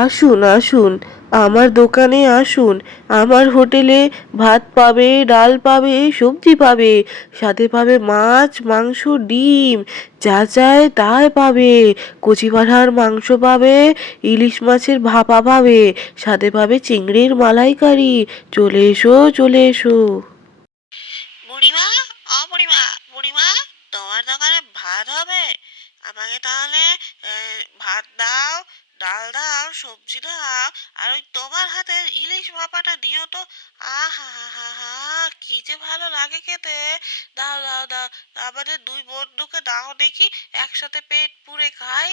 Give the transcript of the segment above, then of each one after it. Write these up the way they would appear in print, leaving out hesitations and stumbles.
আসুন আসুন, আমার দোকানে আসুন। আমার হোটেলে ভাত পাবে, ডাল পাবে, সবজি পাবে, সাথে পাবে মাছ, মাংস, ডিম, যা চায় তাই পাবে। কচি পাঁঠার মাংস পাবে, ইলিশ মাছের ভাপা পাবে, সাথে পাবে চিংড়ির মালাইকারি। চলে এসো, চলে এসো। বুড়িমা, ও বুড়িমা, বুড়িমা, তোমার দোকানে ভাত হবে? আমাকে তাহলে ভাত দাও, ডাল দাও, সবজি দাও, আর ওই তোমার হাতের ইলিশ ভাপাটা দিও তো। আহা হা হা হা, কি যে ভালো লাগে খেতে। দাও দাও দাও, আমাদের দুই বন্ধুকে দাও দেখি, একসাথে পেট পুড়ে খাই।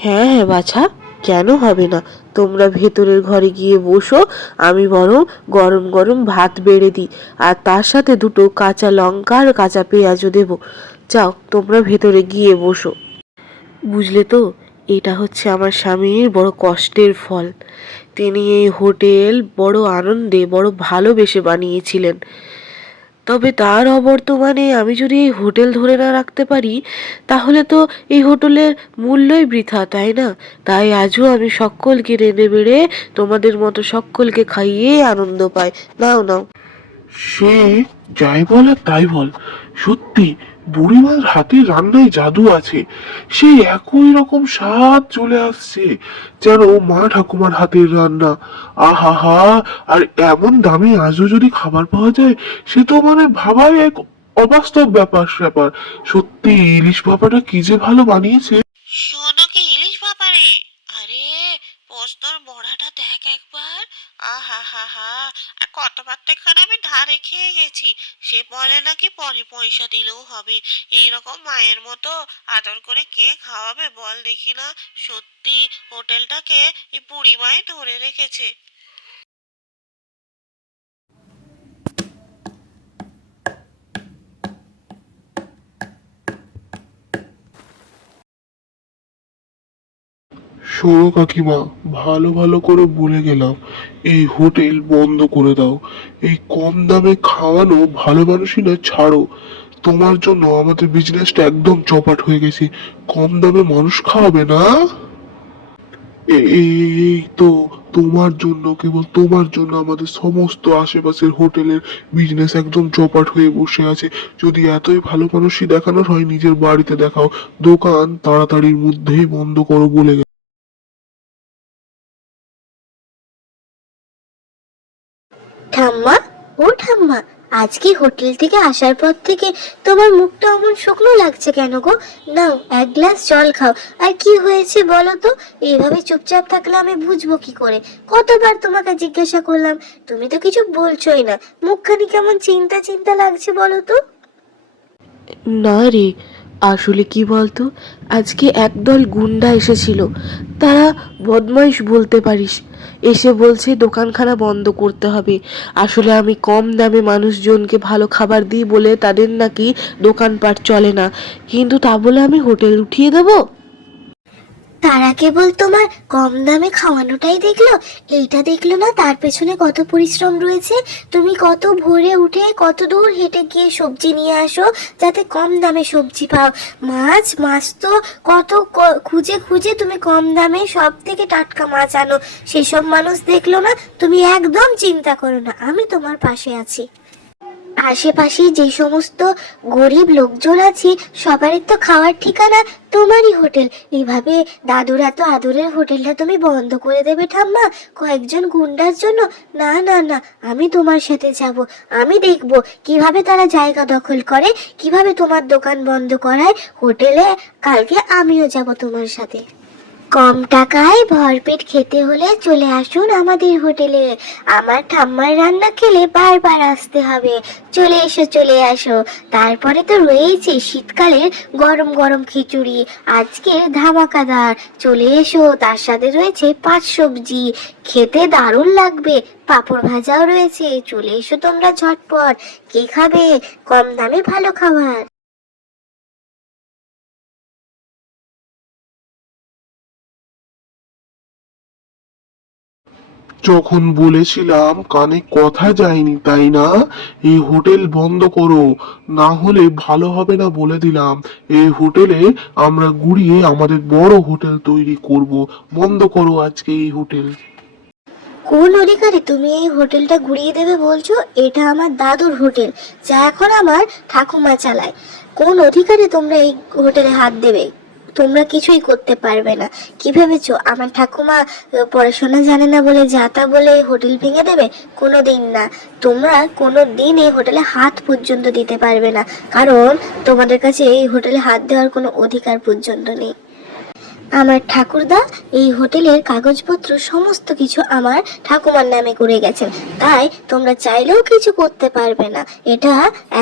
হ্যাঁ হ্যাঁ বাছা, কেন হবে না? তোমরা ভেতরের ঘরে গিয়ে বসো, আমি বরং গরম গরম ভাত বেড়ে দিই, আর তার সাথে দুটো কাঁচা লঙ্কা আর কাঁচা পেঁয়াজও দেবো। যাও তোমরা ভেতরে গিয়ে বসো। বুঝলে তো, এটা হচ্ছে আমার স্বামীর বড় কষ্টের ফল। তিনি এই হোটেল বড় আনন্দে, বড় ভালোবেসে বানিয়েছিলেন। তবে তার অবর্তমানে আমি যদি এই হোটেল ধরে না রাখতে পারি, তাহলে তো এই হোটেলের মূল্যই বৃথা, তাই না? তাই আজও আমি সকলকে রেঁধে বেড়ে তোমাদের মতো সকলকে খাইয়ে আনন্দ পাই। নাও নাও। সে যাই বল আর তাই বল, সত্যি বুড়িমার হাতের রান্নায় জাদু আছে। সেই একই রকম স্বাদ চলে আসছে, যেন মা ঠাকুমার হাতের রান্না। আহা হা! আর এমন দামে আজও যদি খাবার পাওয়া যায়, সে তো মানে ভাবাই এক অবাস্তব ব্যাপার। সত্যি ইলিশ ভাপাটা কি যে ভালো বানিয়েছে। শোনো কি ইলিশ বাপারে, আরে পোস্তর বড়াটা দেখ একবার। আহা হা হা, আর কতবার তো এখানে আমি ধারে খেয়ে গেছি। সে বলে নাকি পরে পয়সা দিলেও হবে। এইরকম মায়ের মতো আদর করে কে খাওয়াবে বল দেখি না। সত্যি হোটেলটাকে এই বুড়ি মাই ধরে রেখেছে। শোনো কাকিমা, ভালো ভালো করে বলে গেলাম, এই হোটেল বন্ধ করে দাও। এই কম দামে খাওয়ানো ভালো মানুষই না, ছাড়ো। তোমার জন্য আমাদের বিজনেসটা একদম চপাট হয়ে গেছে। কম দামে মানুষ খাওয়াবে না। এই তো তোমার জন্য, কেবল তোমার জন্য আমাদের সমস্ত আশেপাশের হোটেলের বিজনেস একদম চপাট হয়ে বসে আছে। যদি এতই ভালো মানুষই দেখানোর হয়, নিজের বাড়িতে দেখাও। দোকান তাড়াতাড়ির মধ্যেই বন্ধ করো বলে গেছে। ঠাম্মা, ও ঠাম্মা, আজকে হোটেল থেকে আসার পর থেকে তোমার মুখটা অমন শুকনো লাগছে কেন গো? নাও এক গ্লাস জল খাও। আর কি হয়েছে বলো তো? এইভাবে চুপচাপ থাকলে আমি বুঝবো কি করে? কতবার তোমাকে জিজ্ঞাসা করলাম, তুমি তো কিছু বলছোই না। মুখখানি কেমন চিন্তা চিন্তা লাগছে বলো তো? না রে, আসলে কি বলতো, আজকে একদল গুন্ডা এসেছিল। তারা বদমাইশ বলতে পারিস। এসে বলছে দোকানখানা বন্ধ করতে হবে। আসলে আমি কম দামে মানুষজনকে ভালো খাবার দিই বলে তাদের নাকি দোকানপাট চলে না, কিন্তু তা বলে আমি হোটেল উঠিয়ে দেবো? তারা কেবল তোমার কম দামে খাওয়ানোটাই দেখলো, এইটা দেখলো না তার পেছনে কত পরিশ্রম রয়েছে। তুমি কত ভোরে উঠে কত দূর হেঁটে গিয়ে সবজি নিয়ে আসো, যাতে কম দামে সবজি পাও। মাছ মাছ তো কত খুঁজে খুঁজে তুমি কম দামে সব থেকে টাটকা মাছ আনো। সেসব মানুষ দেখলো না। তুমি একদম চিন্তা করো না, আমি তোমার পাশে আছি। আশেপাশে যে সমস্ত গরিব লোকজন আছে, সবারই তো খাওয়ার ঠিকানা তোমারই হোটেল। এভাবে দাদুর এত আদরের হোটেলটা তুমি বন্ধ করে দেবে ঠাম্মা, কয়েকজন গুন্ডার জন্য? না না না, আমি তোমার সাথে যাব। আমি দেখব কিভাবে তারা জায়গা দখল করে, কিভাবে তোমার দোকান বন্ধ করায় হোটেলে। কালকে আমিও যাব তোমার সাথে। কম টাকায় ভরপেট খেতে হলে চলে আসুন আমাদের হোটেলে। আমার ঠাম্মার রান্না খেলে বারবার আসতে হবে। চলে এসো, চলে আসো। তারপরে তো রয়েছে শীতকালের গরম গরম খিচুড়ি, আজকের ধামাকাদার। চলে এসো, তার সাথে রয়েছে পাঁচ সবজি, খেতে দারুণ লাগবে। পাঁপড় ভাজাও রয়েছে। চলে এসো তোমরা ঝটপট। কে খাবে কম দামে ভালো খাবার? যখন বলেছিলাম কানে কথা যায়নি, তাই না? এই হোটেল বন্ধ করো, না হলে ভালো হবে না বলে দিলাম। এই হোটেলে আমরা গুড়িয়ে আমাদের বড় হোটেল তৈরি করব। বন্ধ করো আজকে এই হোটেল। কোন অধিকারে তুমি এই হোটেলটা ঘুরিয়ে দেবে বলছো? এটা আমার দাদুর হোটেল, যা এখন আমার ঠাকুমা চালায়। কোন অধিকারে তোমরা এই হোটেলে হাত দেবে? তোমরা কিছুই করতে পারবে না। কি ভেবেছো আমার ঠাকুমা পড়াশোনা জানে না বলে যা তা বলে এই হোটেল ভেঙে দেবে? কোনো দিন না। তোমরা কোনো দিন এই হোটেলে হাত পর্যন্ত দিতে পারবে না, কারণ তোমাদের কাছে এই হোটেলে হাত দেওয়ার কোনো অধিকার পর্যন্ত নেই। আমার ঠাকুরদা এই হোটেলের কাগজপত্র সমস্ত কিছু আমার ঠাকুমার নামে করে গেছেন, তাই তোমরা চাইলেও কিছু করতে পারবে না। এটা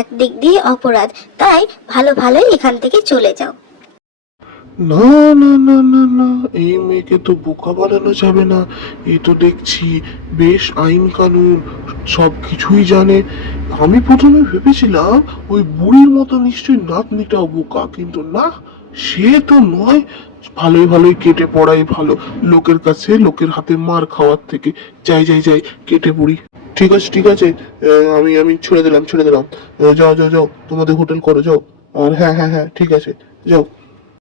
একদিক দিয়ে অপরাধ, তাই ভালো ভালোই এখান থেকে চলে যাও। না না না না না, এই মেয়েকে তো বোকা বানানো যাবে না। এই তো দেখছি বেশ আইন কানুন সব কিছুই জানে। আমি প্রথমে ভেবেছিলাম ওই বুড়ির মতো নিশ্চয়ই নাতনিটাও বোকা, কিন্তু না, সে তো নয়। ভালোই ভালোই কেটে পড়াই ভালো, লোকের কাছে লোকের হাতে মার খাওয়ার থেকে। যাই যাই যাই, কেটে পড়ি। ঠিক আছে ঠিক আছে, আমি আমি ছেড়ে দিলাম ছেড়ে দিলাম। যাও যাও যাও, তোমাদের হোটেল করো, যাও। আর হ্যাঁ হ্যাঁ হ্যাঁ, ঠিক আছে, যাও।